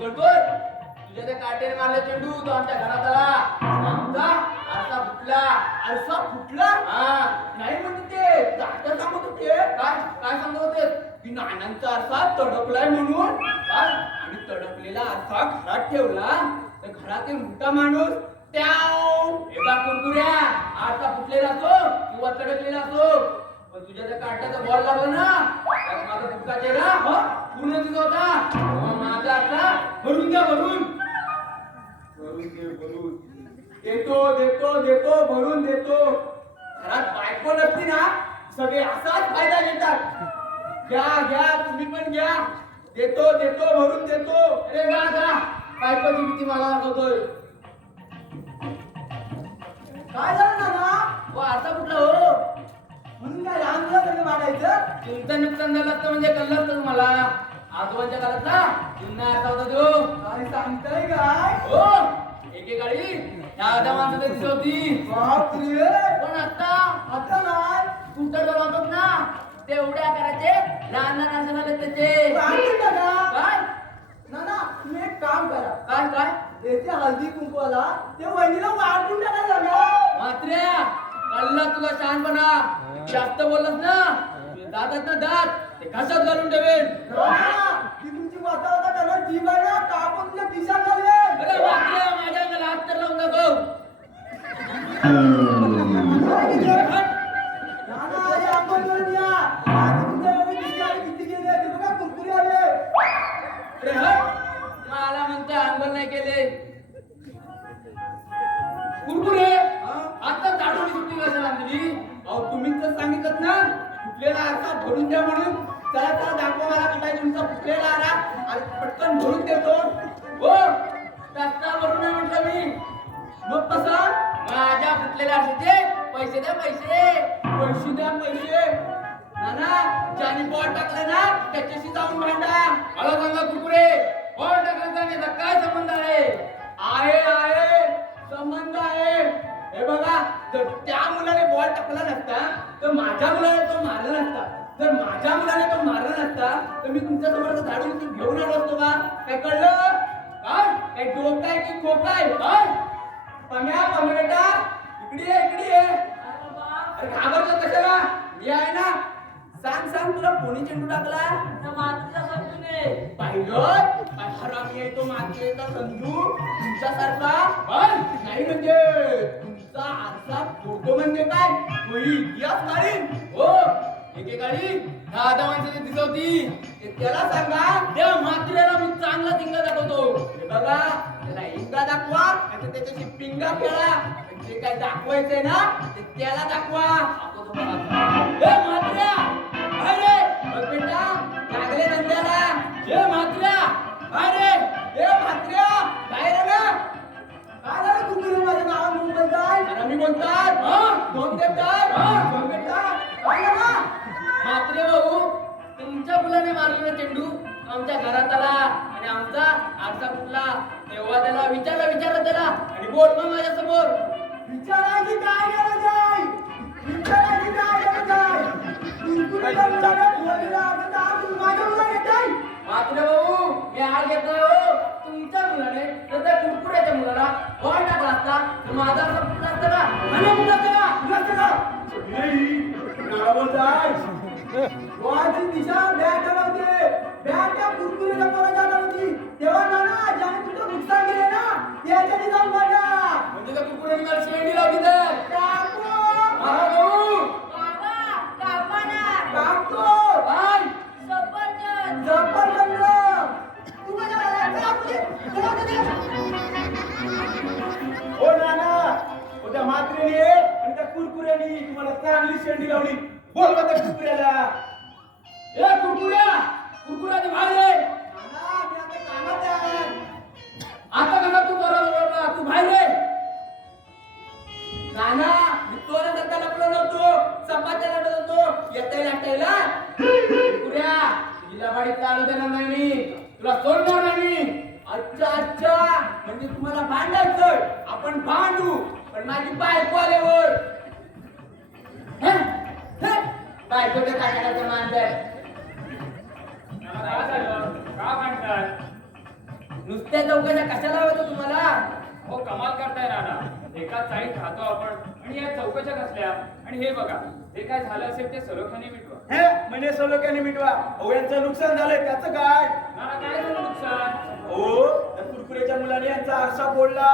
कळतोय तुझ्या त्या काटेने मारले चेंडू तो आमच्या घरात आला आमचा आरसा फुटला नाही म्हणजे ते तात्या सांगत होते काय सांगत होते की नानांचा आरसा तडकलाय म्हणून काय आणि तडकलेला आरसा घरात ठेवला तर घरातील मोठा माणूस एका कुरकुऱ्या आरसा फुटलेला असो किंवा तडकलेला असो पण तुझ्या त्या काट्याचा बॉल लागला ना त्यात माझा फुटका चेहरा पूर्ण दिसत होता माझा आरसा भरून द्या भरून देतो भरून देतो घरात बायको नसती ना सगळे असाच फायदा घेतात घ्या तुम्ही पण घ्या देतो भरून देतो अरे गा बायकोची भीती मला दाखवतोय काय झालं नाना हो आता कुठला हो म्हणून काय लहान मुलं मारायचं तुमचं नुकसान झालं असतं म्हणजे कळलं असतं मला आजोबांच्या काळात ना पुन्हा आता होता तो काय सांगताय काय हो एकेकाळी ह्या आधा माणसाला दिसत होती बापरे पण आता नाही स्कूटर चालवतात ना तेवढ्या करायचे लहान लहान असं झाले त्याचे सांगितलं का काय नाना तुम्ही एक काम करा काय येते हळदी कुंकवाला ते वहिनीला वाटून टाकायला लागा मात्र्या कळला तुला शहाणपणा जास्त बोललास ना दातात ना दात ते कशात घालून ठेवेल ती तुमची वाता करणार जीव आहे ना कापून तुझ्या खिशात घालेल अरे मात्र्या माझ्या अंगाला हात तर लावून दाखव नाना या आपण घेऊन या आता तुमच्या एवढे किती आले किती गेले ते बघा कुरकुरे आले अरे हट मला म्हणते अंगण नाही केले कुरकुरे आता झाडून सुट्टी कशाला दिली अहो तुम्हीच तर सांगितलं ना फुटलेला आरसा भरून द्या म्हणून चला दाखवा मला कुठे तुमचा फुटलेला आरा पटकन भरून देतो हो रस्ता भरून नाही म्हटलं मी मग कसं माझ्या फुटलेल्या आरशाचे पैसे द्या पैसे द्या पैसे नाना ज्याने बॉल टाकले ना त्याच्याशी जाऊन भांडा मला सांगा कुरकुरे बॉल टाकण्याचा आणि याचा काय संबंध आहे संबंध आहे हे बघा जर त्या मुलाने बॉल टाकला नसता तर माझ्या मुलाने तो मारला नसता जर माझ्या मुलाने तो मारला नसता तर मी तुमच्या समोर झाडून घेऊन आलो असतो का काय कळलं काय डोक आहे की खोक आहे पमरेटा इकडे ये अरे घाबरतो कशाला मी आहे ना सांग तुला कोणी चेंडू टाकला मातीच्या संजूने पाहिलं काय हरामी आहे तो मातीचा संजू तुमच्यासारखा नाही म्हणजे तुमचा आरसा फोटो म्हणजे काय कोणी इतिहास काढीन हो एकेकाळी दहा माणसाची दिसवती त्याला सांगा त्या म्हात्र्याला मी चांगला तिंगा दाखवतो हे बघा त्याला इंगा दाखवा आणि त्याच्याशी पिंगा खेळा जे काय दाखवायचंय ना ते त्याला दाखवा ए म्हात्र्या अरे बघ बेटा लागले नंद्याला ए म्हात्र्या अरे ए म्हात्र्या बाहेर ना काय झालं कुठे माझ्या नावात म्हणून बोलताय अरे मी बोलतात दोन देतात दोन बेटा काय झालं म्हात्रे भाऊ तुमच्या मुलाने मारलेला चेंडू आमच्या घरात आला आणि आमचा आरसा फुटला तेव्हा त्याला विचारलं त्याला आणि बोल मग माझ्या समोर विचारायची काय गरज आहे विचारायची काय गरज आहे कुरकुरीला मुलाला बोललेला आता तर तुम्ही माझ्या मुलाला येताय म्हात्रे भाऊ मी हार घेतोय हो तुमच्या मुलाने तर त्या कुरकुऱ्याच्या मुलाला बॉल टाकला असता तर माझा आरसा फुटला असता का आणि फुटला का काय बोलताय वाची दिशा बॅट हलवते बॅट त्या कुरकुरीला परत जाणार होती तेव्हा ना ज्याने तुझं नुकसान केले ना त्याच्याने जाऊन बघा म्हणजे त्या कुरकुऱ्याने मला शेंडी लावली तर काकू हा भाऊ काकू काय जबरदस्त तू माझ्या ओ नाना ओ त्या मात्रेने आणि त्या कुरकुऱ्याने तुम्हाला चांगली शेंडी लावली बोल बा त्या कुरकुऱ्याला ए कुरकुऱ्याची बाहेर ये नाना मी आता कामात आहे आता कसा तू बरोबर तू बाहेर ये नाना मी तोला धक्का लपलो नव्हतो चपात्या लढत होतो येता लाटायला कुरकुऱ्या तिला बाडी चालू देणार नाही मी तुला सोडणार नाही मी अच्छा म्हणजे तुम्हाला भांडायचंय आपण भांडू पण माझी बायको आल्यावर बायकोच्या काटाकाचं मानतंय का म्हणतात नुसत्या चौकशा कशाला होतो तुम्हाला? हो कमाल करताय नाना. एकाच चाळीत राहतो आपण आणि या चौकशा कसल्या? आणि हे बघा, जे काय झालं असेल ते सलोख्याने मिटवा. हे म्हणजे सलोख्याने मिटवा. अहो यांचं नुकसान झालंय त्याचं काय? नाना काय झालं नुकसान? हो त्या कुरकुरेच्या मुलाने यांचा आरसा फोडला.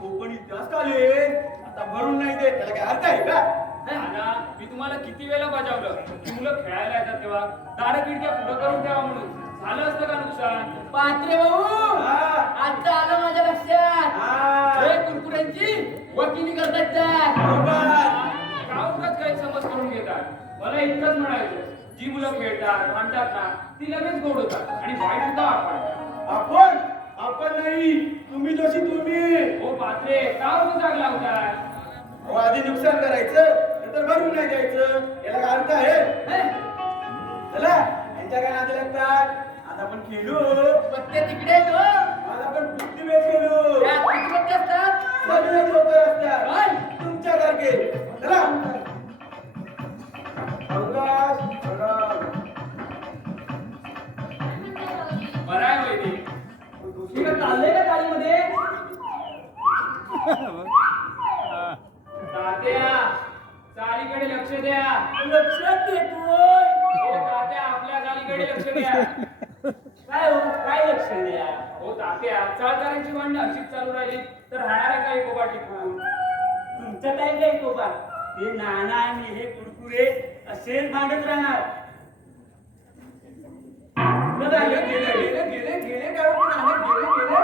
तो पण इतिहास काले आता भरून नाही देत. त्याला काय अर्थ आहे का? नाना मी तुम्हाला किती वेळा बजावलं की मुलं खेळायला येतात तेव्हा दारं खिडक्या पुढं करून ठेवा म्हणून. झालं असतं का नुकसान? पात्रे भाऊ हा. आता आलं माझ्या लक्षात. हा. हे कुरकुऱ्यांची वकिली करतात त्या. बरोबर. का उगाच गैरसमज करून घेतात? मला इतकंच म्हणायचं, जी मुलं खेळतात भांडतात ना ती लगेच गोड होतात आणि वाईट सुद्धा आपण. आपण नाही तुम्ही जशी तुम्ही. हो पात्रे का उगाच जाग लावताय? अहो, आधी नुकसान करायचं नंतर भरून नाही द्यायचं. याला काय अर्थ आहे? हे, चला यांच्या काय नाते लागतात. आता आपण खेळू. पत्ते तिकडे आहेत हो. आज आपण बुद्धिबळ खेळू. त्यात किती पत्ते असतात? सगळे लोक असतात काय? तुमच्यासारखे. चला अवकाश प्रणाम. बरं आहे वैदी. तुझी काय चाललंय का गाडीमध्ये? तात्या चालीकडे लक्ष द्या. लक्षात देतोय. हो तात्या आपल्या चालीकडे लक्ष द्या. काय हो? काय लक्ष द्या? हो तात्या चालकारांची भांडणं अशीच चालू राहिली तर राहणार आहे काही कोबा टिकून. तुमचं काय काय कोबा? हे नाना आणि हे कुरकुरे असेच भांडत राहणार. बघा, गेले गेले गेले गेले काय हो? गेले गेले.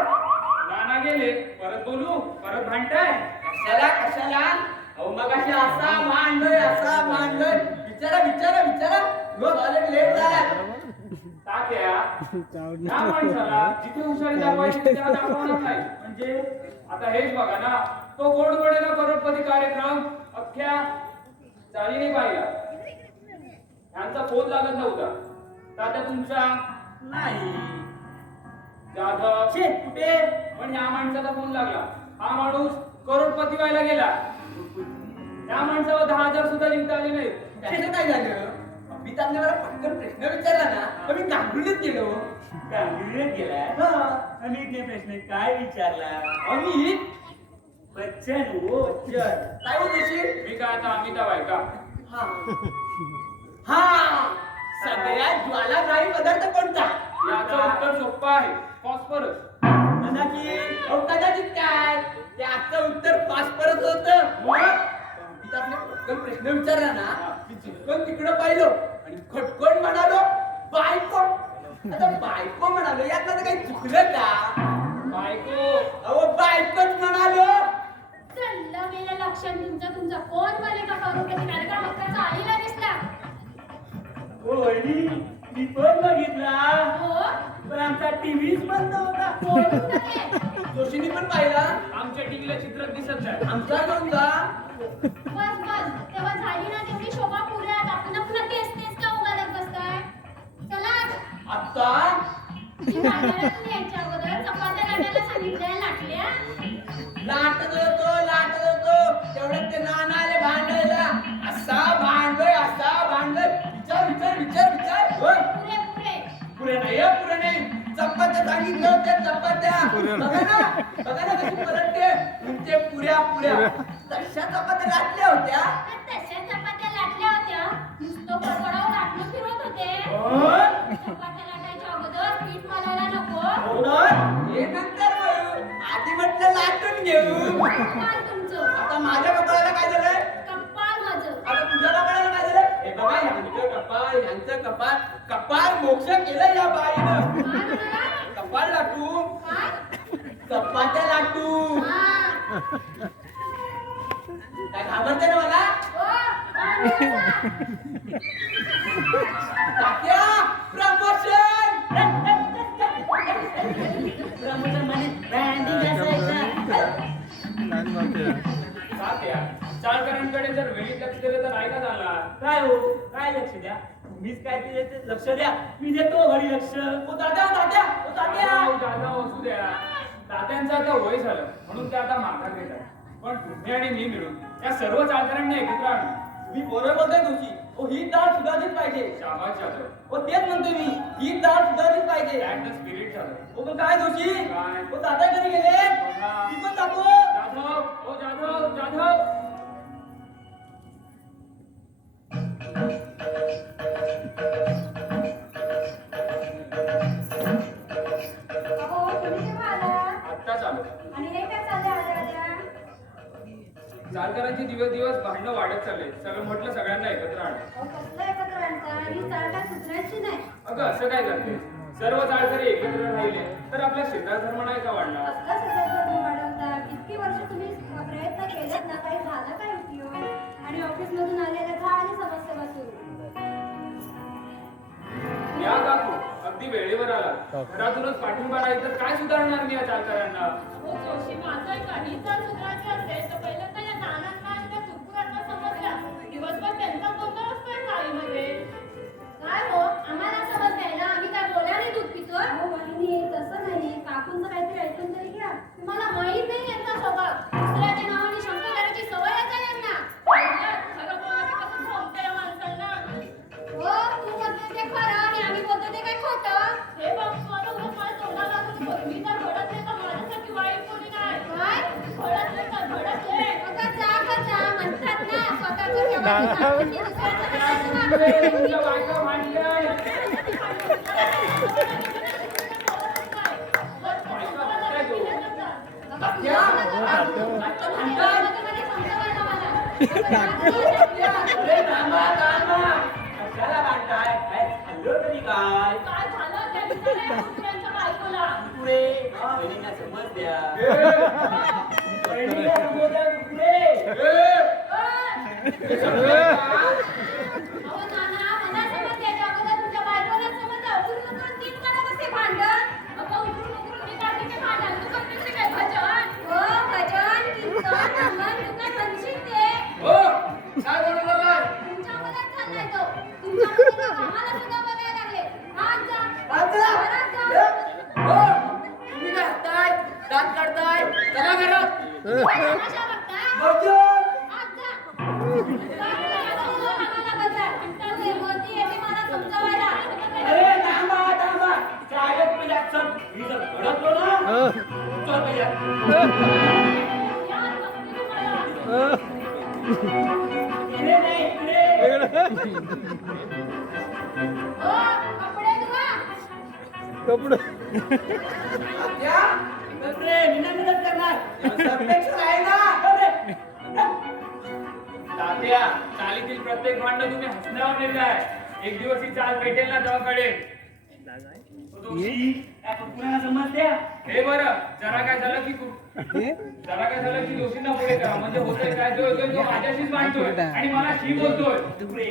नाना गेले परत बोलू परत भांडताय. कशाला कशाला? अहो मगाशी असा मांडलोय. विचारा विचारा विचारा. कॉलेज लेट झाला. तात्या या माणसाला जिथे हुशारी दाखवायची तिथे दाखवणार नाही. म्हणजे आता हेच बघा ना, तो गोड गोडेला करोडपती कार्यक्रम अख्ख्या चालीने पाहिला. यांचा फोन लागत नव्हता. तात्या तुमचा नाही. जाधव छे, कुठे? पण ह्या माणसाचा फोन लागला. हा माणूस करोडपती व्हायला गेला. त्या माणसावर 10,000 सुद्धा जिंकता आले नाहीत. त्याचं काय झालं? मी त्यांना मला पटकन प्रश्न विचारला ना तर मी गांभीर्यात गेलो. गांभीर्यात गेलाय? हा. अमितने प्रश्न काय विचारला? अमित बच्चन हो. काय होत असेल? मी काय आता अमिताभ आहे का? हा हा सगळ्यात ज्वालाग्राही पदार्थ कोणता? याचं उत्तर सोपं आहे. फॉस्फरस. कदाचित काय त्याचं उत्तर फॉस्फरस होतं. मी त्यातले पटकन प्रश्न विचारला ना मी चिटकन तिकडं पाहिलं आणि खटकन म्हणालो बायको. आता बायको म्हणालो यात तर काही चुकलं का? बायको अहो बायकोच म्हणालो. चाललं गेलं लक्षण तुमचं कोण बोले का करोडपती कार्यक्रम अख्खा चालीला दिसला. हो वहिनी, मी पण बघितला. हो पण आमचा टीव्हीच बंद होता. बोलून नये. जोशीनी पण पाहिला. आमच्या टीव्हीला चित्र दिसत नाही. आमचा घेऊन जा. बस तेव्हा झाली ना तेवढी शोभा पुऱ्यात आपण पुन्हा तेच का उगादत बसताय. चला आता मी बाजारातून यायच्या अगोदर चपात्या लाटायला सांगितलंय. लाटल्या लाटत होतो तेवढ्यात ते नाना आले भांडायला. असा भांडलोय. विचार पुरे पुरे नाही चपात्या सांगितलं होत्या. चपात्या बघा ना कशी पलटते. तुमचे पुऱ्या तशा चपात्या लाटल्या होत्या. तशा चपात्या लाटल्या होत्या. नुसतं कडकडावर लाटणं फिरत होते. चपात्या लाटायच्या अगोदर पीठ मलायला नको. हे नंतर बघू. आधी म्हटलं लाटून घेऊ. कपाळ तुमचं आता माझ्या कपाळाला काय झालंय? कपाळ माझं. आता तुझ्या कपाळाला काय झालं? हे बघा यांचं कपाळ मोक्ष केलं या बाईनं. काय म्हणाला? कपाळ लाटू काय? चपात्या लाटू. हा. काय घाबरते ना मला? तात्या प्रमोशन. प्रमोशन म्हणजे ब्रँडिंग असायचं. तात्या चालकारांकडे जर वेळीत लक्ष दिलं तर नाही का झाला? काय हो? काय लक्ष द्या? मीच काय ते लक्ष द्या. मी देतो घरी लक्ष. ओ तात्या जाधव असू द्या. तात्यांचं आता वय झालं म्हणून ते आता माघार घेतात. पण तुम्ही आणि मी मिळून या सर्व चालकारांना एकत्र आणू. मी बरोबर बोलतोय तुझी. ही डाळ सुधारलीच पाहिजे. शाबास जाधव. हो तेच म्हणतोय मी, ही डाळ सुधारलीच पाहिजे. That's the spirit Jadhav. हो पण काय जोशी? काय? हो दादा घरी गेले, बघा. मी पण जातो. जाधव, ओ जाधव, जाधव. अहो तुम्ही केव्हा आलात? आत्ताच आलो. आणि हे काय चाललंय आल्या आल्या? चालकरांची दिवस दिवस भांडणं वाढत चालले. सगळं म्हटलं सगळ्यांना एकत्र आण. अहो कसलं एकत्र आणता? ही चाल काय सुधरायची नाही. अगं असं काय करते? सर्व चालकरी एकत्र राहिले तर आपल्या शेजार धर्म नाही का वाढणार? कसला सगळं वाढवता? इतकी वर्ष तुम्ही प्रयत्न केलेत ना, काही झालं काय उपयोग? आणि ऑफिस मधून आलेल्या झाली समस्या सुरू. या काकू अगदी वेळेवर आला. घरातूनच पाठिंबा नाही तर काय सुधारणार मी या चालकरांना? हो जोशी, माझं एक आणि जर सुधारायचं असेल तर पहिल्यांदा या नानांना आणि त्या चुरकुरांना समजल्या. दिवसभर त्यांचा गोंधळ असतोय चाळीमध्ये. काय हो, आम्हाला समज नाही ना, आम्ही काय बोलाने दूध पितो? हो वहिनी, तसं नाही. काकूंचं काहीतरी ऐकून तरी घ्या. तुम्हाला माहित नाही यांचा स्वभाव. दुसऱ्याच्या नावाने शंका करायची सवयच आहे यांना. खरं बोललं की कसं झोंबतं या माणसांना. हो, तू म्हणते ते खरं आणि आम्ही बोलतो ते काय खोटं? हे बघ, तू आता उगाच माझ्या तोंडाला लागून बोल. मी तर भडकले तर माझ्यासारखी वाईट कोणी नाही. काय? भडकले तर भडकले. अगं जा म्हणतात ना, स्वतःचं ठेवायचं काम, की दुसऱ्याचं करायचं काम. अरे, तुमच्या बायका भांडल्याय. अरे थांबा थांबा, कशाला भांडताय? काय खाल्लं तरी काय? काय झालं त्या बिचाऱ्या कुत्र्यांच्या बायकोला? पुढे बहिणींना समज द्या. बहिणीला समज द्या पुढे. अहो नाना, मला समज द्यायच्या अगोदर तुमच्या बायकोला समज द्या. उकरून उकरून तीन काढा कसे भांडण? अगं उकरून उकरून मी काढते ते भांडण. तू करतेस ते काय भजन? हो, भजन, कीर्तन, नमन, तू काय म्हणशील ते? हो काय बनवलं काय? तुमच्या मनात चाललाय तो. तुमच्या मुलीला आम्हाला सुद्धा बघायला लागले. आज जा. घरात जा. हो तुम्ही काय हसताय? दात काढताय? चला घरात. तमाशा बघताय? भजन. आज जा. बाजूला बाजूला आम्हाला बघा. तू हे बोलती आहे ती मला समजावायला. अरे थांबा थांबा, चालत पहिल्या चल. मी जर भडकलो ना, चल पहिल्या. यार, बघते तू मला. इकडे नाही इकडे. हो, कपडे धुवा. त्या बरे मी नाही मदत करणार. सर्वेक्षण आहे ना. बरे. तात्या, चालीतील प्रत्येक भांडण तुम्ही हसण्यावर नेलं आहे. एक दिवस ही चाल भेटेल ना तेव्हा कळेल. या कुकुराला समज द्या. हे बरं, जरा काय झालं की दोषींना पुढे करा. म्हणजे होतंय काय, जो येतोय तो माझ्याशीच भांडतोय आणि मला शी बोलतोय. पुढे.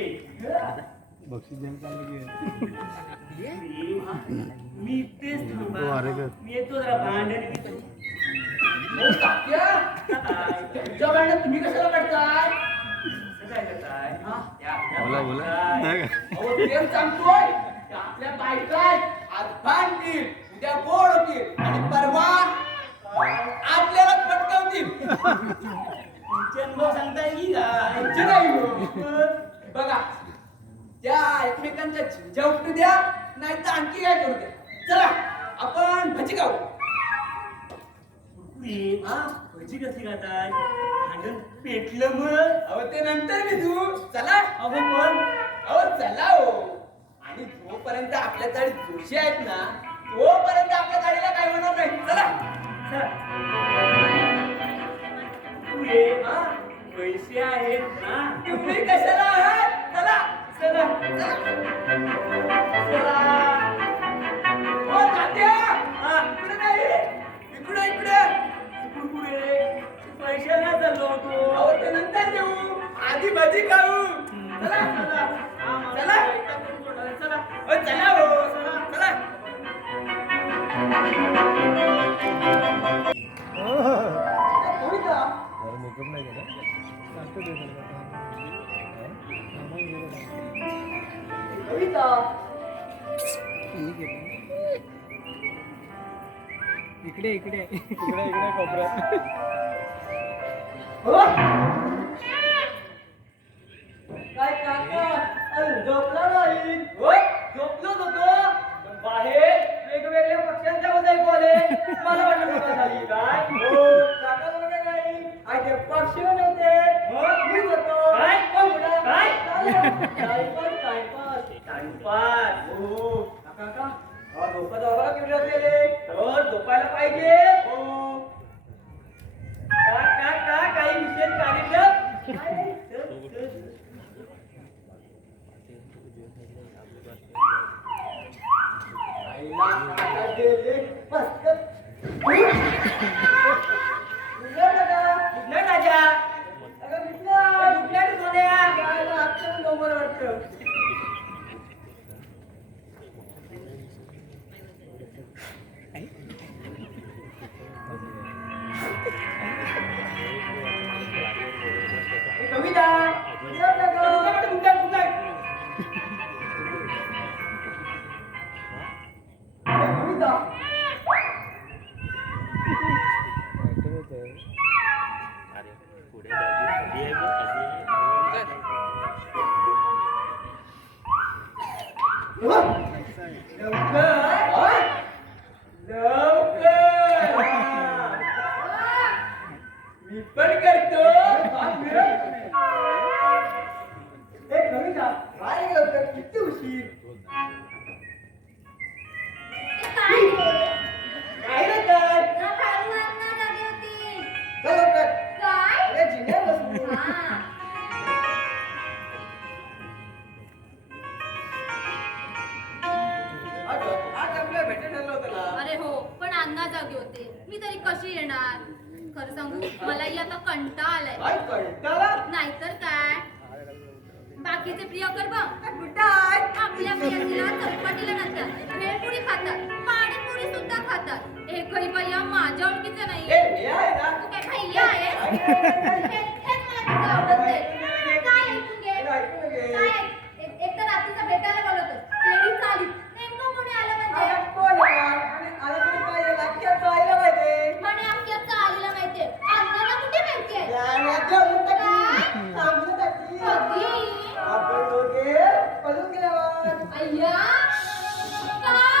मी तेच थांबा. मी येतो जरा भांडण. हो तात्या, तुमच्या भांडण तुम्ही कशाला काढताय? अहो तेच सांगतोय की आपल्या बायका आज भांडतील, उद्या गोड होतील आणि परवा आपल्याला फटकावतील. अनुभव सांगता येईल काय? तुमचे नाही हो. बघा त्या एकमेकांच्या झिंजा उपटू द्या, नाही तर आणखी काय करू द्या. चला आपण भजी खाऊ. हा भजी कसली खाताय? भांडण पेटलं मग. अहो ते नंतर विधू. चला अहो पण अहो चला हो. आणि जोपर्यंत आपल्या गाडी जोशी आहेत ना, तोपर्यंत आपल्या गाडीला काय होणार नाही. चला पुढे पैसे आहेत ना. तुम्ही कशाला आहात? चला चला चला. हो तात्या, इकडे नाही, इकडे इकडे. पुढे पैशाला चाललो होतो. अहो ते नंतर देऊ, आधी भजी खाऊ. चला चला चला चला. हो चला हो चला. इकडे इकडे इकडे इकडे कोपऱ्यात. काय काका झोपला नाही होय झोपलोच होतो पण बाहेर वेगवेगळ्या पक्ष्यांच्या आवाज ऐकू आले मला वाटलं सभा झाली काय हो काका बघा नाही ते पक्षी नव्हते मग मीच होतो काय काय टाइमपास हो काका झोपा जावा केवढे गेले तर झोपायला पाहिजे हो का काही विशेष कार्यक्रम कविता मी पण करतो कविता काय करतो किती उशीर काय रे? काय रे तर ना खाली वाटणार झाली होती. चल लवकर काय? अरे जिन्यावर बसू. हा. आज आपल्याला भेट ठरलं होतं ना अरे हो पण अण्णा जागे होते मी तरी कशी येणार खरं सांगू मलाही आता कंटाळा आलाय काय कंटाळा नाहीतर काय बाकीचे प्रियकर बघ कुठं आहे आपल्या प्रियसीला चटपटीला नसतात भेळपुरी खातात पाणीपुरी सुद्धा खातात एकही भैया माझ्या ओळखीचा नाही हे मी आहे ना तू काय भैया आहे हेच मला तुझं आवडत नाही काय ऐकून घे ऐकून घे. काय एक तर रात्रीचा भेटायला बोलवतो तेही चालीत नेमकं कोणी आलं म्हणजे आता कोण आहे? आणि आला तरी काय झालं? अख्ख्या चाळीला माहिती. म्हणे अख्ख्या चालीला माहितीये अण्णाला कुठे माहितीये गाण्याच्या उलटं सांगू टाकली. कधी आपण दोघे पळून गेल्यावर. अय्या काय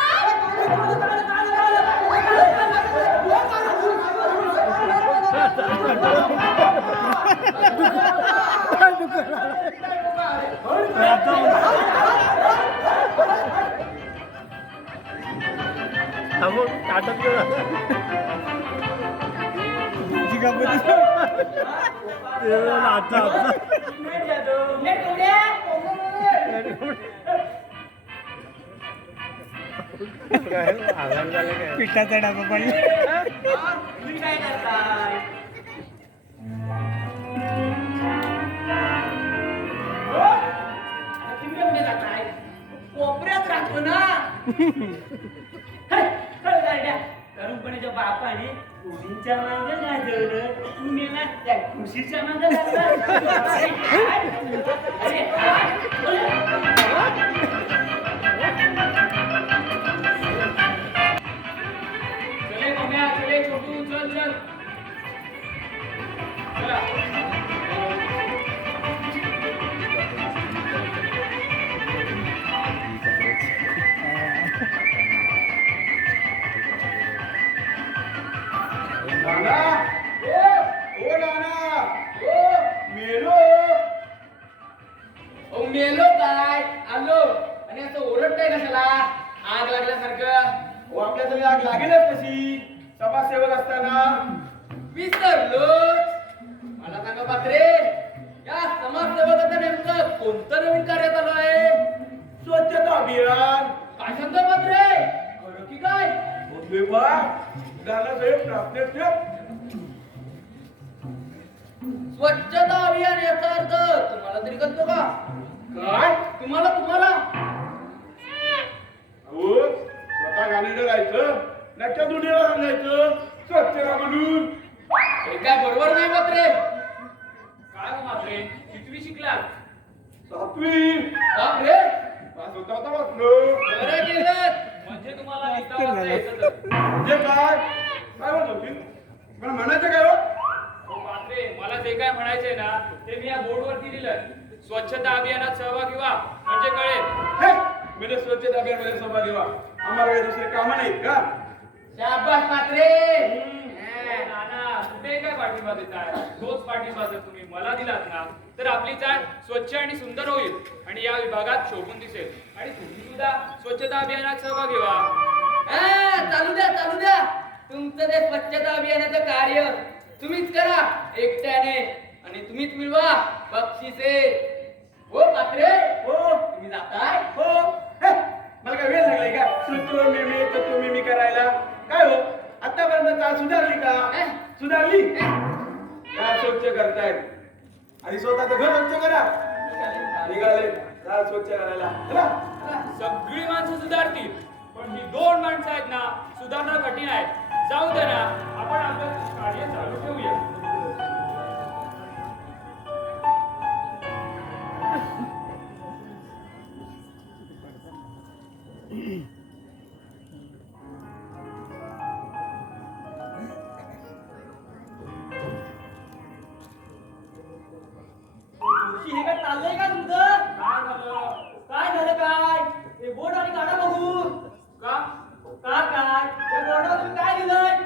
ताटत पिठाचा डबा पण तुम्ही काय करताय? हो? आता तुम्ही कुठे जाताय? कोपऱ्यात राहतो ना तरुणपणीच्या बापाने मुलींच्या मागे गाजवलं तुम्ही ना त्या खुशीच्या मागे लागला अरे चले मम्या चले छोटू चल चल चला नाना ओ नाना ओ मेलो ओ मेलो काय आलो आणि असं ओरडताय कशाला आग लागल्यासारखं ओ आपल्या तरी आग लागेलच कशी समाजसेवक असताना विसरलो मला सांगा पात्रे या समाजसेवकाचं नेमकं कोणतं नवीन कार्य चालू आहे स्वच्छता अभियान काय सांगतो पात्रे खरं की काय दादासाहेब प्राप्त स्वच्छता अभियान याचा अर्थ तुम्हाला तरी कळतो का काय तुम्हाला हो स्वतः गाडीला जायचं नक्की दुनियाला सांगायचं स्वच्छता म्हणून हे काय बरोबर नाही पात्रे काय हो मात्रे कितवी शिकला सातवी बापरे पास होता होता वाचलो बरं केलं म्हणजे तुम्हाला लिहिता वाचता येतं तर. म्हणजे काय काय म्हणत होती मला म्हणायचं काय हो हो मात्रे मला जे काय म्हणायचंय ना ते मी या बोर्डवरती लिहिलंय स्वच्छता अभियानात सहभागी व्हा म्हणजे कळेल. हे, म्हणजे स्वच्छता अभियानामध्ये सहभागी व्हा. आम्हाला काही दुसरे कामं नाहीत का? शाबास मात्रे. नाना कुठे काय पाठिंबा देताय? तोच पाठिंबा जर तुम्ही मला दिलात ना तर आपली चाळ स्वच्छ आणि सुंदर होईल आणि या विभागात शोभून दिसेल. आणि तुम्ही सुद्धा स्वच्छता अभियानात सहभागी व्हा. चालू द्या तुमचं ते स्वच्छता अभियानाचं कार्य तुम्हीच करा एकट्याने आणि तुम्हीच मिळवा बक्षिसे. हो मात्रे. हो तुम्ही जाताय? हो. हे, मला काय वेळ लागलाय का तत्व मी करायला? काय हो आतापर्यंत चाल सुधारली का? सुधारली? काय स्वच्छ करतायत आणि स्वतःचं घर स्वच्छ करा. निघाले चाल स्वच्छ करायला. चला. सगळी माणसं सुधारतील पण ही 2 माणसं आहेत ना सुधारणं कठीण आहे. जाऊ दे ना आपण आपलं कार्य चालू ठेवूया. हे काय चाललंय का तुमचं? काय झालं? काय झालं काय? हे बोर्ड आणि काढा बघू. का काय त्या बोर्डावर तुम्ही काय लिहिलंय?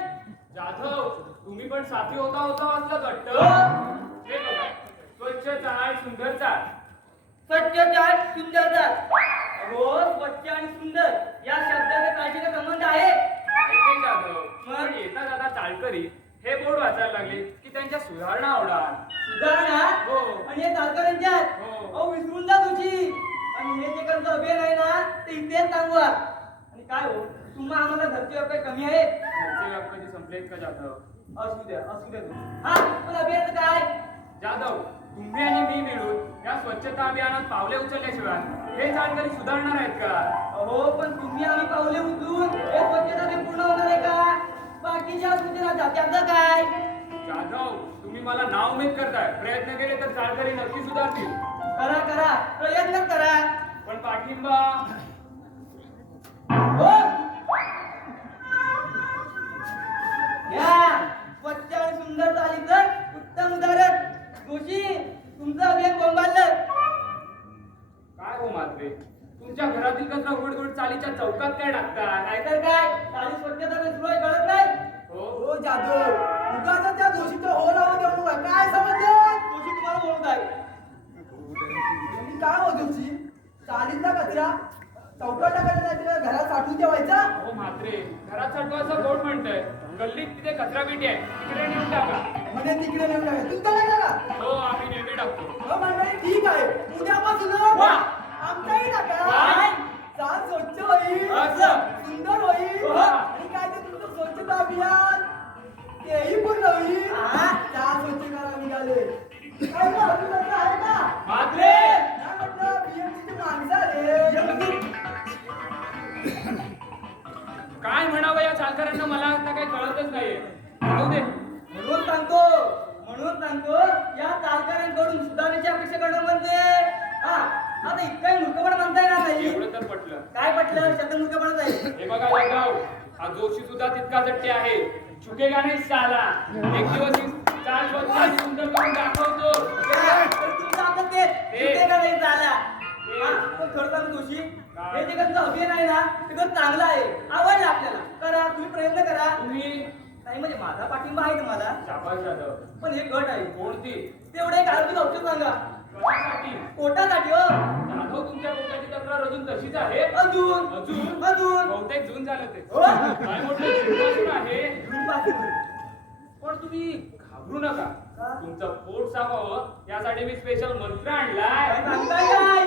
जाधव तुम्ही पण साथी होता वाचलं वाटतं. हो. हे बघा स्वच्छ चाळ सुंदर चाळ. स्वच्छ चाळ सुंदर चाळ. हो स्वच्छ आणि सुंदर या शब्दाचा काळजीचा संबंध आहे. ऐके जाधव पण येता जाता चाळकरी हे बोर्ड वाचायला लागले की त्यांच्या सुधारणा होणार. सुधारणा हो. आणि हे चालकऱ्यांच्यात हो. अहो विसरून जा तुझी. आणि हे जे कर्ज अभियान आहे ना ते इथेच सांगवा. आणि काय हो तुम्हा आम्हाला घरचे काही कमी आहे? घरचे व्याप कधी संपलेत का जाधव? असू द्या तुम्ही. हा पण अभियान काय? जाधव तुम्ही आणि मी मिळून या स्वच्छता अभियानात पावले उचलल्याशिवाय हे चाळकरी सुधारणार आहेत का? अहो पण तुम्ही आम्ही पावले उचलून हे स्वच्छता अभियान पूर्ण होणार आहे का? बाकीच्या सूचना त्याचं काय? जाधव तुम्ही मला नाउमेद करताय. प्रयत्न केले तर चाळकरी नक्की सुधारतील. करा प्रयत्न करा. पण पाठिंबा हो या स्वच्छ आणि सुंदर चालीचं उत्तम उदाहरण. जोशी तुमचं अभियान बोंबाललं. काय हो मात्रे तुमच्या घरातील कचरा उघड चालीच्या चौकात काय टाकता? नाहीतर काय चाली स्वच्छता सुरू आहे कळत नाही. हो जाधव उगाच त्या जोशीचं हो लावून देऊ नका. काय समजलं? जोशी तुम्हाला बोलत आहे. काय हो जोशी चालीचा कचरा चौकात टाकायचा घरात साठवून ठेवायचा? हो म्हात्रे घरात साठवायचं कोण म्हणतंय? गल्लीत तिथे कचरा पेटी आहे तिकडे नेऊन टाका. म्हणजे तिकडे नेऊन टाकायचं. तुमचा लागला का? हो आम्ही नेहमी टाकतो. मंडळी ठीक आहे उद्यापासून वा. आमचाही टाका. काय? चाल स्वच्छ होईल असं. सुंदर होईल वा. आणि काय ते तुमचं स्वच्छता अभियान तेही पूर्ण होईल. चाल स्वच्छ करा निघाले. काय गं, अजून कसं आहे का? म्हात्रे नाही म्हटलं BMC ची माणसं आले. काय म्हणावं या चालकऱ्यांना मला आता काही कळतच नाहीये. जाऊ दे. म्हणून सांगतो या चालकऱ्यांकडून सुधारण्याची अपेक्षा करणं म्हणजे आता इतकाही मूर्खपणा म्हणता येणार नाही. एवढं तर पटलं. काय पटलं? शब्द मूर्खपणाच आहे. हे बघा जाधव हा जोशी सुद्धा तितका चट्टे आहे. चुकेगा नाही साला. एक दिवस ही चाल स्वच्छ आणि सुंदर करून दाखवतो. तुमचं आपलं ते का नाही झाला. पण खरं सांगू जोशी हे जे कसं अभियान आहे ना ते खरं चांगलं आहे. आवडलं आपल्याला. करा तुम्ही प्रयत्न करा. तुम्ही नाही म्हणजे माझा पाठिंबा आहे तुम्हाला. शाबास जाधव. पण हे गट आहे कोणती? तेवढे एक आरोग्य औषध सांगा. कशासाठी? पोटासाठी हो. जाधव तुमच्या पोटाची तक्रार अजून तशीच आहे. अजून बहुतेक जून झालं ते. हो. काय मोठं जीवनासून आहे. बाकी पण तुम्ही घाबरू नका. तुमचं पोट साफ व्हावं यासाठी मी स्पेशल मंत्र आणलाय. काय सांगताय काय?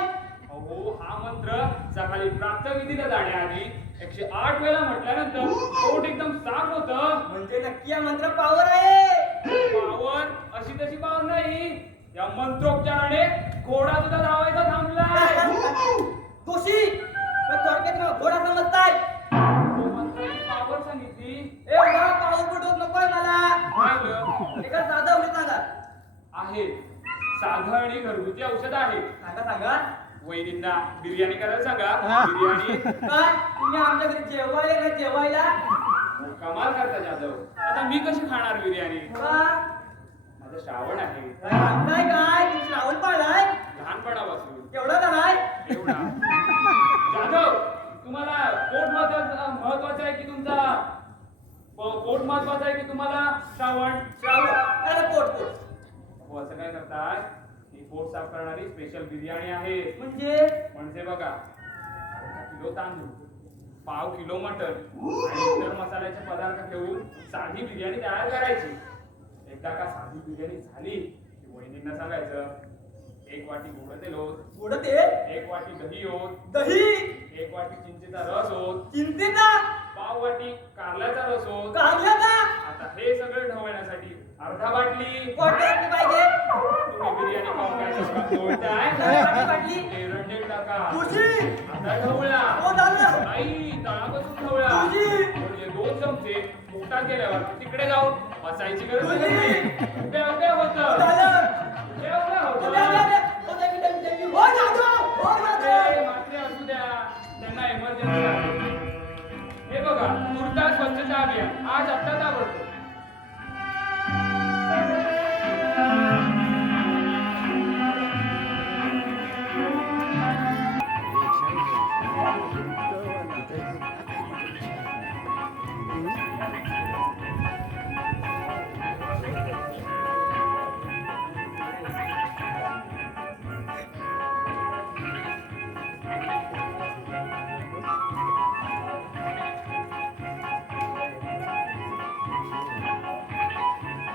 अहो हा मंत्र सकाळी प्राप्तविधीला जाण्याआधी 108 वेळा म्हटल्यानंतर पोट एकदम साफ होतं. म्हणजे नक्की या मंत्र पावर आहे. पावर अशी तशी पावर नाही. या मंत्रोच्चाराने घोडा सुद्धा धावायचा थांबलाय. दोषी थोडक्यात मला घोडा समजताय. तो मंत्राने पावर सांगितली. ए बघा पावर पडत नकोय मला. काय एका साधा औषध सांगा. आहे साधं आणि घरगुती औषध आहे. सांगा. वैदिकना बिर्याणी करायला सांगा. बिर्याणी काय तुम्ही आमच्या घरी जेवायला कमाल करता जाधव. आता मी कशी खाणार बिर्याणी? का? माझं श्रावण आहे. काय काय तू श्रावण पाळलाय लहानपणापासून एवढा झालाय एवढा. जाधव, तुम्हाला पोट महत्वाचं आहे की तुमचा पोट महत्वाचं आहे की तुम्हाला श्रावण? अरे पोट पोट हो, असं काय करताय? ही पोट साफ करणारी स्पेशल बिर्याणी आहे. म्हणजे बघा, अर्धा किलो तांदूळ, पाव किलो मटण आणि इतर मसाल्याचे पदार्थ ठेवून साधी बिर्याणी तयार करायची. एकदा का साधी बिर्याणी झाली की वहिनींना सांगायचं, 1 वाटी गोड तेल होत, गोड तेल 1 वाटी दही होत, दही 1 वाटी चिंचेचा रस होत, चिंतेचा पाव वाटी कारल्याचा रस होत. कारल्याचा आता हे सगळं ढवळण्यासाठी अर्धा बाटली कोट्याची पाहिजे तुम्ही बिर्याणी खाऊन काय सगळं ढवळताय? बाटली एरंड टाका. तुळशी आता ढवळा. हो झालं आई, तळापासून ढवळा. तुळशी म्हणजे 2 चमचे पोटात गेल्यावर तिकडे जाऊन बसायची गरज तुळशी नाही. उभ्या उभ्या होतं. झालं उभ्या उभ्या होतं. हो जातो हो जातो मात्रे असू द्या, त्यांना इमर्जन्सी आहे. हे बघा, तुर्तास स्वच्छता अभियान आज आत्ता ताबडतोब.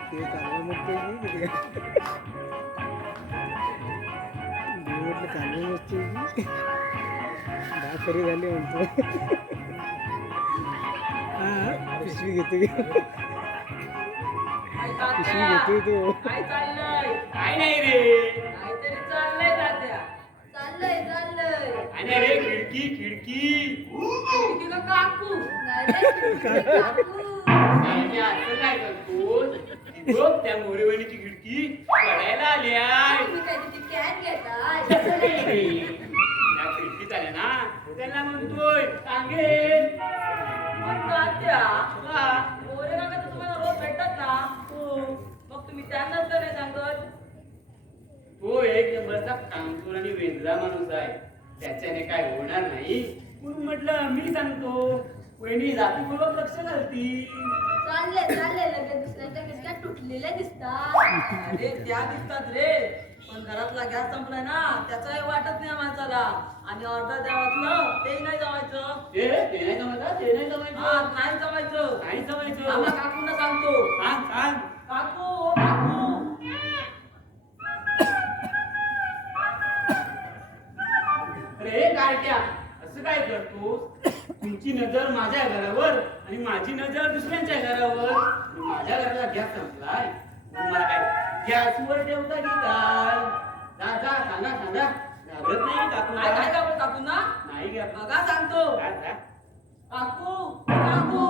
ते चालू नसते की म्हटलं चालू नसते की खरी झाली म्हणतो. हा पिशवी घेतो की पिशवी घेतोय तो. काय चाललंय काय नाही रे. काहीतरी चाललंय तात्या चाललंय चाललंय आणि रे खिडकी खिडकी. तिला काकू काकू आणि असं काय करतो? बघ त्या मोरेवणीची खिडकी पडायला आल्या. तुम्ही काय तिची कॅन घेता त्या खिडकीत आल्या ना, त्यांना म्हणतोय सांगेल. पण तात्या का? मोरे काका तर तुम्हाला रोज भेटतात ना मग तुम्ही त्यांनाच तर नाही सांगत. तो एक नंबरचा कामचोर आणि वेंधळा माणूस आहे. त्याच्याने काय होणार नाही म्हणून म्हटलं मी सांगतो. वहिनी जातीपूर्वक लक्ष घालती. चालले लगेच दुसऱ्यांच्या खिडक्यात तुटलेले दिसतात. अरे त्या दिसतात रे पण घरातला गॅस संपलाय ना त्याचाही वाटत नाही माणसाला. आणि ऑर्डर द्यावातलं तेही नाही जमायचं. ते नाही जमायचं, ते नाही जमायचं, नाही जमायचं. नाही जमायचं. आम्हा काकूंना सांगतो. सांग सांग. काकू ओ काकू अरे काय असं काय करतोस? तुमची नजर माझ्या घरावर आणि माझी नजर दुसऱ्यांच्या घरावर. माझ्या घराला गॅस संपलाय म्हणून मला काय गॅसवर ठेवता की काय? जा जा सांगा सांगा. घाबरत नाही काय काय काकू? काकू काकूंना नाही घ्या. बघा सांगतो. काकू काकू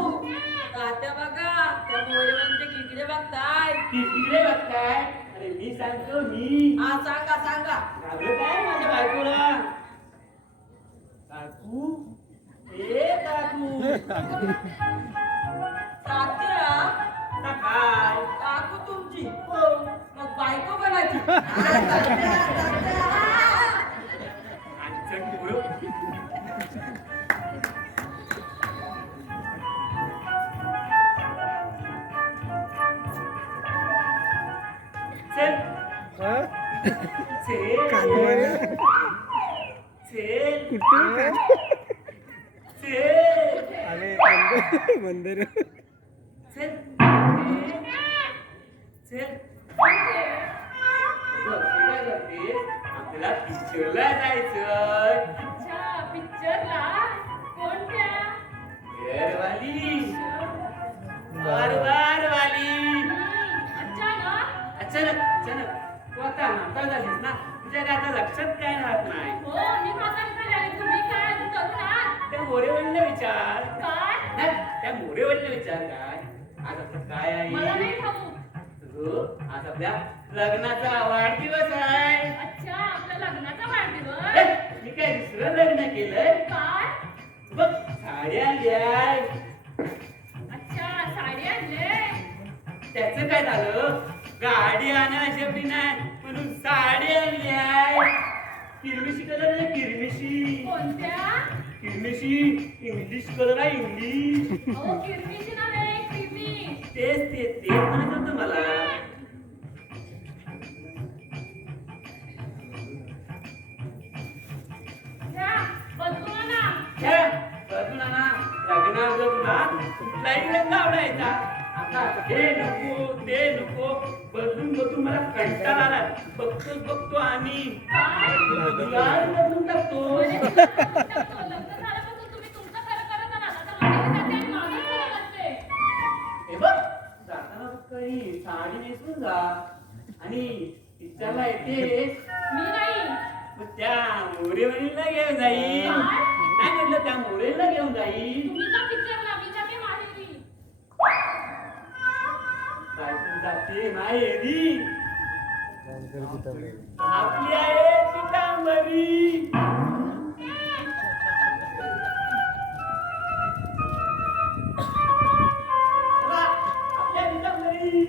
तात्या बघा त्या मोरेवांचे किकडे बघताय. तिकडे बघताय. अरे मी सांगतो मी. हा सांगा सांगा. घाबरत आहे माझ्या बायकोला. काकू ए काकू. तात्या आता काय? काकू तुमची हो मग बायको कोणाची. आणि चल पुढं. चल हा? चल कालवाला चल कुठून काय? चल अरे बंदर चल चल. आपल्याला पिक्चरला जायचं. अच्छा, पिक्चरला कोणत्या? वाली वाली. अचानक अचानक अचानक तू आता नाता झालीस ना, तुझ्या काय आता लक्षात काय राहत नाही. हो, मी म्हातारी झाली आणि तुम्ही काय अजून तरुण आहात? त्या मोरेवडीला विचार. काय? नाही, त्या मोरेवडीला विचार काय आज आता काय मला आहे. नाही ठाऊक. हो, आज आपल्या लग्नाचा वाढदिवस आहे. अच्छा, आपल्या लग्नाचा हे, वाढदिवस. मी काय दुसरं लग्न केलंय. काय? बघ साड्या आणल्याय. अच्छा, साडी आणले. त्याचं काय झालं गाडी आणायला शबरी नाही म्हणून साडी आणली आहे. किरमिशी कलर आहे किरमिशी. कोणत्या? किरमिशी इंग्लिश कलर आहे इंग्लिश. अहो किरमिशी नव्हे किरमिश. तेच म्हणायचं होतं मला. घ्या, बदलू ना. छे, बदलू ना. लग्नात जर तुला कुठलाही रंग आवडायचा. आता हे नको ते नको बदलून मला कंटाळा आलाय. बघतो आम्ही काय? तुला बदलून टाकतो. लग्न झाल्यापासून तुम्ही तुमचं खरं करत आहात. आता माझ्या जाते आणि माझं खरं करते. हे बघ जाताना काही साडी नेसून जा आणि पिक्चरला येते मी नाही. मग त्या मोरेवणीला घेऊन जाईल. काय? नाही म्हटलं त्या मोरेला घेऊन जाईल. तुम्ही जा पिक्चरला, मी जाते माहेरी. बायको जाते माहेरी. पितांबरी. आपली आहे पितांबरी. चला, आपल्या पितांबरी.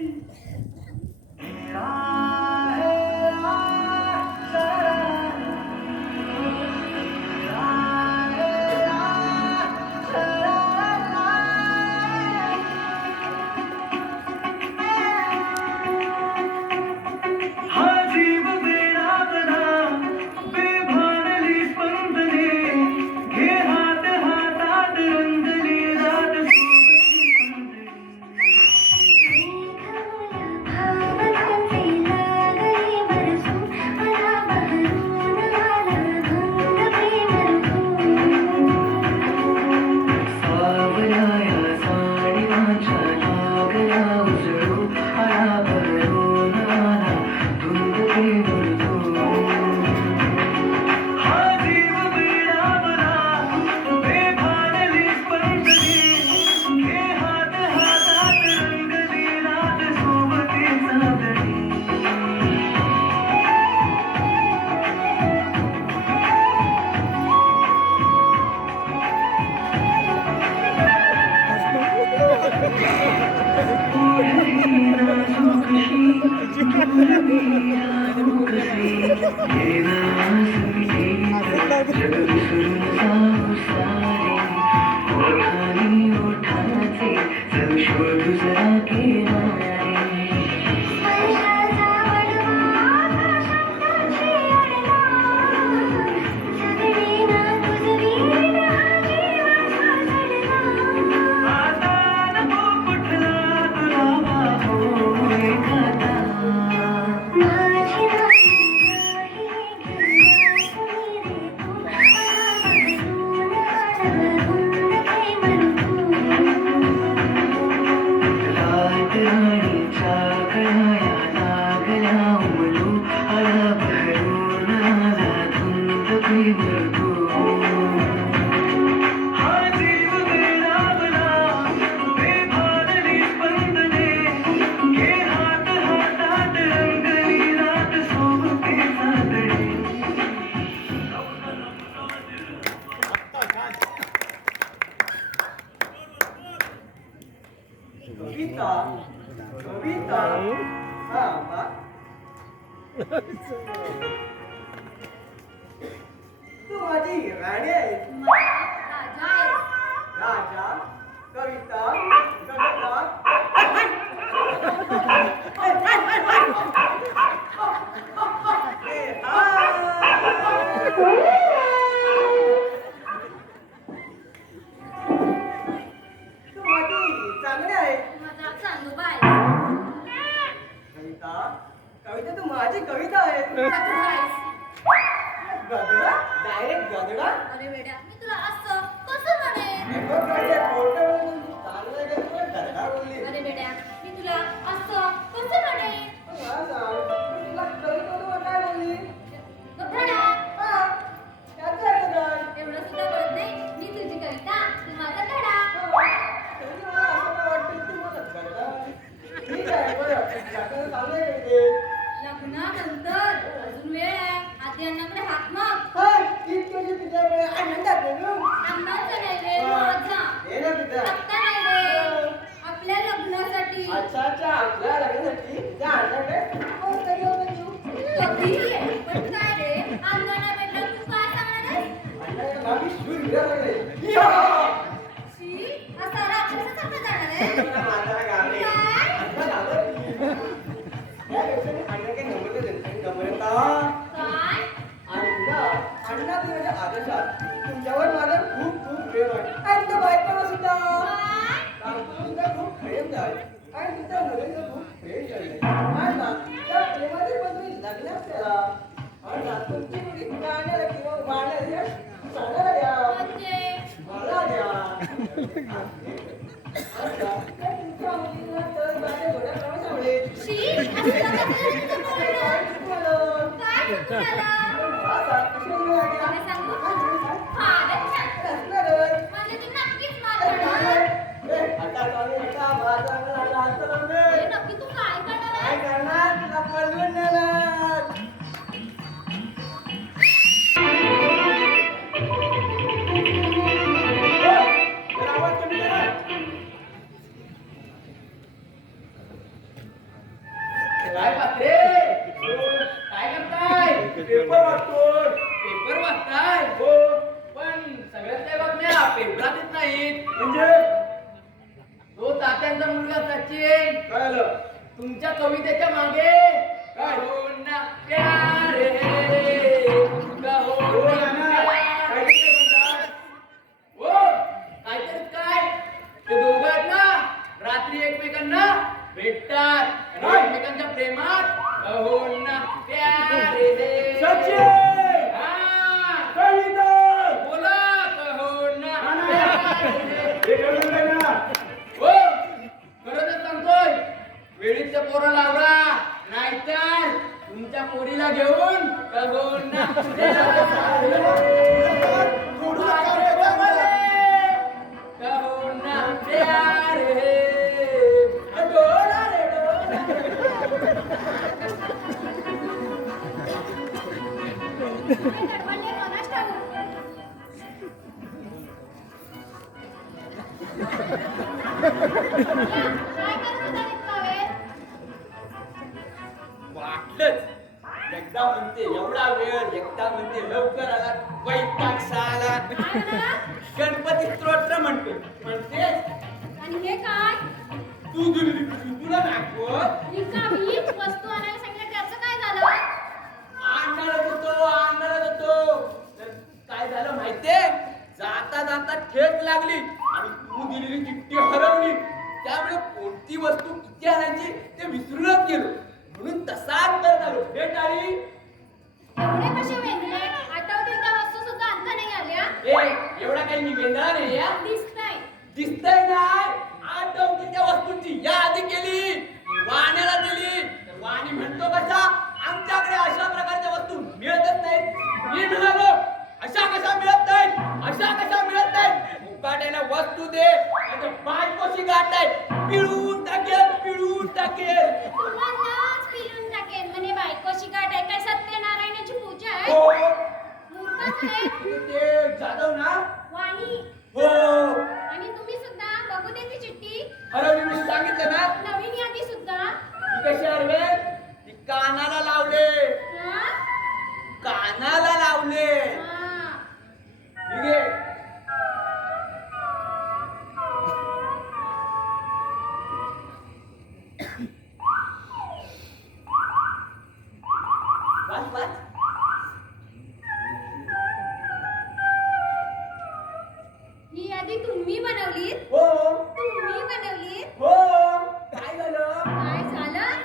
कविता कविता हा वा. तू माझी राणी आहेस. राजा आहेस. राजा कविता कविता तू माझी चांगली आहे. माझा चांदोबा आहेस. कविता कविता तू माझी कविता आहे. ठाकूर आहेस. गदडा डायरेक्ट गदडा. अरे वेड्या, मी तुला असं कसं म्हणेन? हे बघ म्हणजे पोटावरून तू चांगलं आहे का तुला गदडा बोलली. अरे वेड्या, मी तुला असं कसं म्हणेन? मला सांग, मी तुला कविता तू काय बोलली? गधडा. हा, त्याचं अर्थ काय? एवढं सुद्धा कळत नाही. मी तुझी कविता, तू माझा धडा. तरी मला असं काय वाटतं, तू मला गदडा बोलली. ठीक आहे, बरं. त्याचं चांगलं आहे ते. लग्नानंतर अजून वेळ आहे. आधी अण्णाकडे हाक माग. हा, इतक्याची तुझ्याकडे आनंदात म्हातारा गावडे. काय? आता गावडे. यापेक्षा मी अण्णा काही नंबरचं देतो. गमत काय? अण्णा तुम्ही माझ्या आदर्शात तुमच्यावर माझं खूप खूप प्रेम आहे आणि तुमच्या बायकोला सुद्धा काय? बायकोला सुद्धा खूप प्रेम आहे आणि तुमच्या मुलीचं खूप प्रेम झाले आणि ना त्या प्रेमाचे पण तुम्ही लग्नात केला आणि ना तुमची मुली गाण्याला किंवा गाण्याला चालायला द्या म्हणजे मला द्या आता त्या तुमच्या मुलीला तर गाणे घोड्याप्रमाणे आवडेल शी, असं कसं बोलणं? काय चुकून आलं? मला सांगू? फारच छान. म्हणजे तू नक्कीच मारणार. हे नक्की तू काय करणार आहे? काय पात्रे काय करताय पेपर वाचतोय. पेपर वाचताय हो. पण सगळ्यात काही बातम्या पेपरात येत नाहीत म्हणजे तो तात्यांचा मुलगा सचिन काय आलं? तुमच्या कवितेच्या मागे कहो ना प्यारे कहो हो ना ना. प्यारे. काहीतरी म्हणतात. हो काहीतरीच काय ते दोघं आहेत ना रात्री एकमेकांना भेटतात आणि काय? एकमेकांच्या प्रेमात कहो ना प्यारे सचिन! हा कविता! बोला कहो ना ना, ना. प्यारे. हे कविता आहे ना? हो खरंच सांगतोय वेळीचं पोरं लावरा नाहीतर तुमच्या पोरीला घेऊन कबून ना कबून ना प्यार है डोला रे डोला. काय गडबडले कोणास ठाऊक? काय करत होता इतका वेळ? वाटलंच. एकदा म्हणते एवढा वेळ एकदा म्हणते लवकर आला वैताग साला काय म्हणाला? गणपती स्तोत्र म्हणतेस आणि हे काय? तू तुला दाखवत रिकामीच वस्तू आणायला सांगितलं त्याचं काय झालं? आणणार होतो तर काय झालं माहितीये जाता जाता ठेच लागली आणि तू दिलेली चिठ्ठी हरवली त्यामुळे कोणती वस्तू किती आणायची ते विसरूनच गेलो म्हणून तसाच तर झालो भेट आली एवढे कसे वेंधले? आठवतील त्या वस्तू सुद्धा आणता नाही आल्या? एवढा काही मी वेंधळा नाही या दिसतंय. दिसतंय नाही आठवतील त्या वस्तूंची यादी केली ती वाण्याला दिली तर वाणी म्हणतो कसा आमच्याकडे अशा प्रकारच्या वस्तू मिळतच नाहीत मी म्हणालो अशा कशा मिळत नाहीत अशा कशा मिळत नाहीत मुकाट्याला वस्तू दे आणि बायकोशी गाठाय पिळून टाकेल तुम्हालाच पिळून टाकेन. म्हणे बायकोशी गाठ आहे. काय सत्यनारायणाची पूजा आहे? हो मूर्खच आहे. ते जाधव ना वाणी. हो आणि तुम्ही सुद्धा बघू दे ती चिठ्ठी. हरवली म्हणून सांगितलं ना नवीन यादी सुद्धा. ती कशी हरवे ती कानाला लावले हा? कानाला लावले हा. ठीक आहे वाच वाच ही यादी तुम्ही बनवलीत? हो तुम्ही बनवलीत? हो काय झालं काय झालं?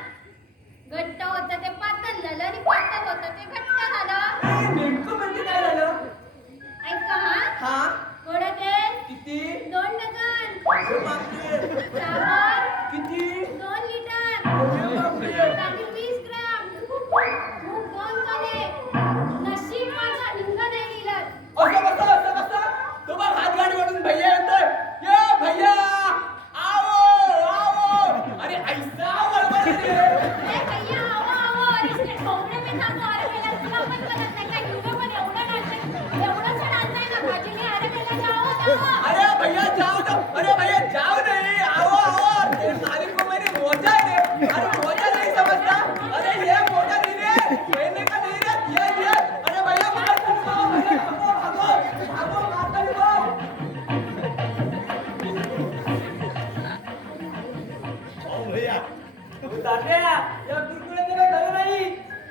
तात्या या कुरकुऱ्याचं काय खरं नाही.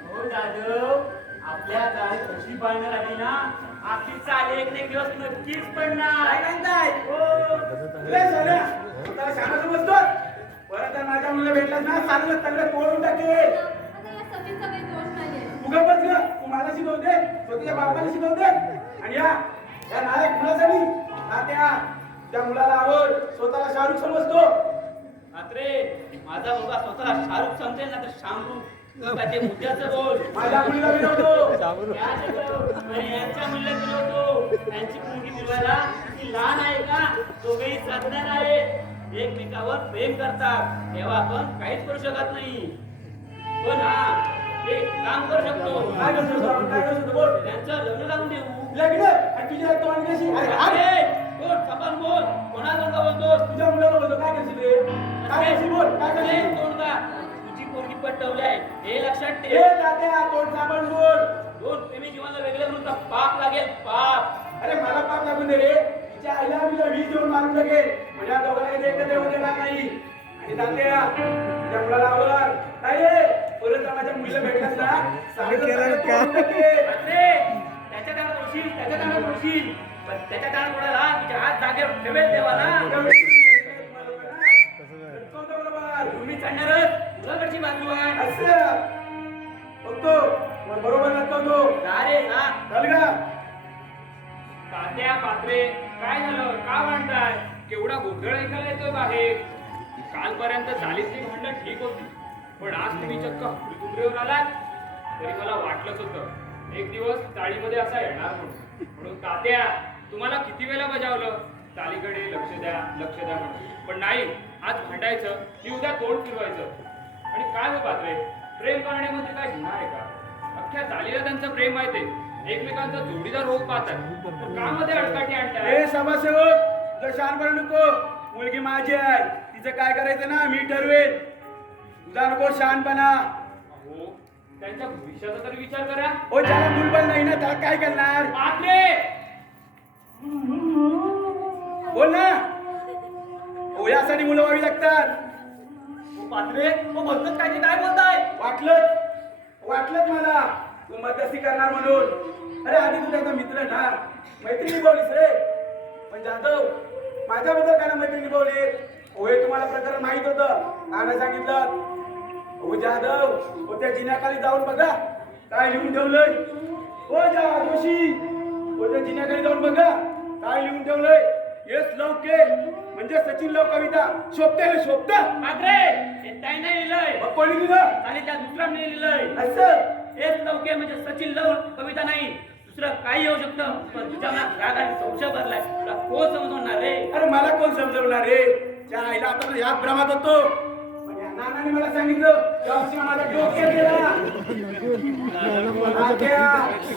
हो जाधव, आपल्या चाल कशी पाळणार आली ना, आपली चाल एक ना एक दिवस नक्कीच पडणार. काय म्हणताय? हो. लय सोन्या, स्वतःला शाणा समजतोस? परत जर माझ्या मुलीला भेटलास ना, चांगलं चांगलं तोडून टाकेल. आता या सभेचा काही दोष नाहीये. तू गप्प बस गं. तू मला शिकवते, स्वतःच्या बापाला शिकवते. आणि या नालायक मुलासाठी तात्या त्या मुलाला आवड, स्वतःला शाहरुख समजतो. मात्रे माझा मुलगा स्वतःला शाहरुख समजेल ना तर शामरुख. तू काय ते मुद्द्याचं बोल. माझ्या मुलीला विनवतो. या जगं. आणि यांच्या मुलीला फिरवतो. त्यांची मुलगी फिरवायला ती लहान आहे का? दोघेही साधणार आहे. एकमेकावर प्रेम करतात तेव्हा आपण काहीच करू शकत नाही. पण हा एक काम करू शकतो. काय करू शकतो आपण? काय करू शकतो? बोल. त्यांचं लग्न लावून देऊ. लग्न आणि तुझ्या तोंड कशी? अरे अरे, बोल, सपान बोल. कोणाला बोलतोस? तुझ्या मुलाला बोलतो. काय करशील रे? काय करशील? बोल. काय अरे, करशील? तोंड का? तुझी पोरगी पटवली आहे हे लक्षात ए ठेव. तात्या, तोंड सांभाळून बोल. दोन प्रेमी जीवाला वेगळे म्हणून तर पाप लागेल पाप. अरे मला पाप लागून दे रे. तिच्या आईला बिला वीज देऊन मारून लागेल. म्हणजे या दोघांना काही एकत्र येऊ देणार नाही. आणि तात्या, तुझ्या मुलाला आवड. काय रे? परत जर माझ्या मुलीला भेटलास ना, सांगितलं तर तोडून टाकेल. अरे, त्याच्या दारात होशील त्याच्या दारात होशील पण त्याच्या दारात कोणाला तिच्या हात जागेवर ठेवेल देवा ना. करतो बरोबर. तुम्ही चढणारच मुलाकडची बाजू आहे. असं. बघतो. मग बरोबर लटकवतो. अरे ना चल गा. तात्या पात्रे काय झालं का म्हणताय? केवढा गोंधळ ऐकायला येतोय बाहेर. कालपर्यंत झालीच ती भांडण ठीक होती पण आज तुम्ही चक्क हुलकुंबरीवर आलात. तरी मला वाटलंच होतं एक दिवस चाळीमध्ये असा येणार म्हणून तात्या तुम्हाला किती वेळा बजावलं चालीकडे लक्ष द्या म्हणून. पण नाही, आज भांडायचं की उद्या तोंड फिरवायचं. आणि काय हो पात्रे, प्रेम करण्यामध्ये काय गुन्हा आहे का? अख्ख्या चालीला त्यांचं प्रेम आहे ते एकमेकांचा जोडीदार होऊ पाहतात. कामध्ये अडकाठी आणताय. ए समाजसेवक, तुझं शहाणपणा नको. मुलगी माझी आहे. तिचं काय करायचं ना मी ठरवेल. तुझा नको शहाणपणा. हो, त्यांच्या भविष्याचा तर विचार करा. ओ ज्याला मुलबल नाही ना त्याला काय करणार? पात्रे बोल ना. ओ यासाठी मुलं व्हावी लागतात. पात्रे मग म्हणतात काय ते काय बोलताय? वाटलंच मला तू मध्यस्थी करणार म्हणून. अरे आधी तू त्याचा मित्र ना, मैत्रिणी बोलीस रे. पण जाधव, माझ्याबद्दल काय ना मैत्रिणी बोलली. होय तुम्हाला प्रकरण माहित होतं, नाना सांगितलं. हो जाधव, हो त्या जिन्याखाली जाऊन बघा काय लिहून ठेवलंय. हो जोशी, हो त्या जिन्याखाली जाऊन बघा काय लिहून ठेवलंय. येस लवके म्हणजे सचिन लव कविता. शोभत पात्रे हे ताई नाही लिहिलंय. मग कोणी लिहिलं? आणि त्या दुसऱ्याने लिहिलंय. असं हेच लवके म्हणजे सचिन लव कविता नाही दुसरं काही येऊ शकतं. पण तुझ्या मनात राग आणि संशय भरलाय. तुला कोण समजवणार रे? अरे मला कोण समजवणार रे? त्या आईला आता याच भ्रमात होतो. पण या नानाने मला सांगितलं तेव्हा माझा डोक्यात गेला. तात्या,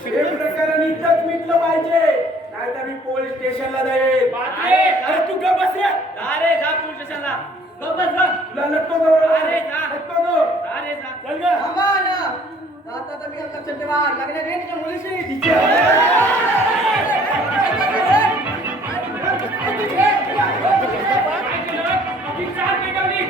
हे प्रकरण इथंच मिटलं पाहिजे, नाहीतर मी पोलीस स्टेशनला जाईल. पात्रे, अरे तू गप बस रे. अरे जा पोलीस स्टेशनला. गप्प बस गं. तुला लटको दो. अरे जा. लटको दो. अरे जा. चल ग. थांबा ना. आता तर मी लक्षात ठेवा लग्न रे तिच्या मुलीशी. काय केलं? अगदी चार पेटवली.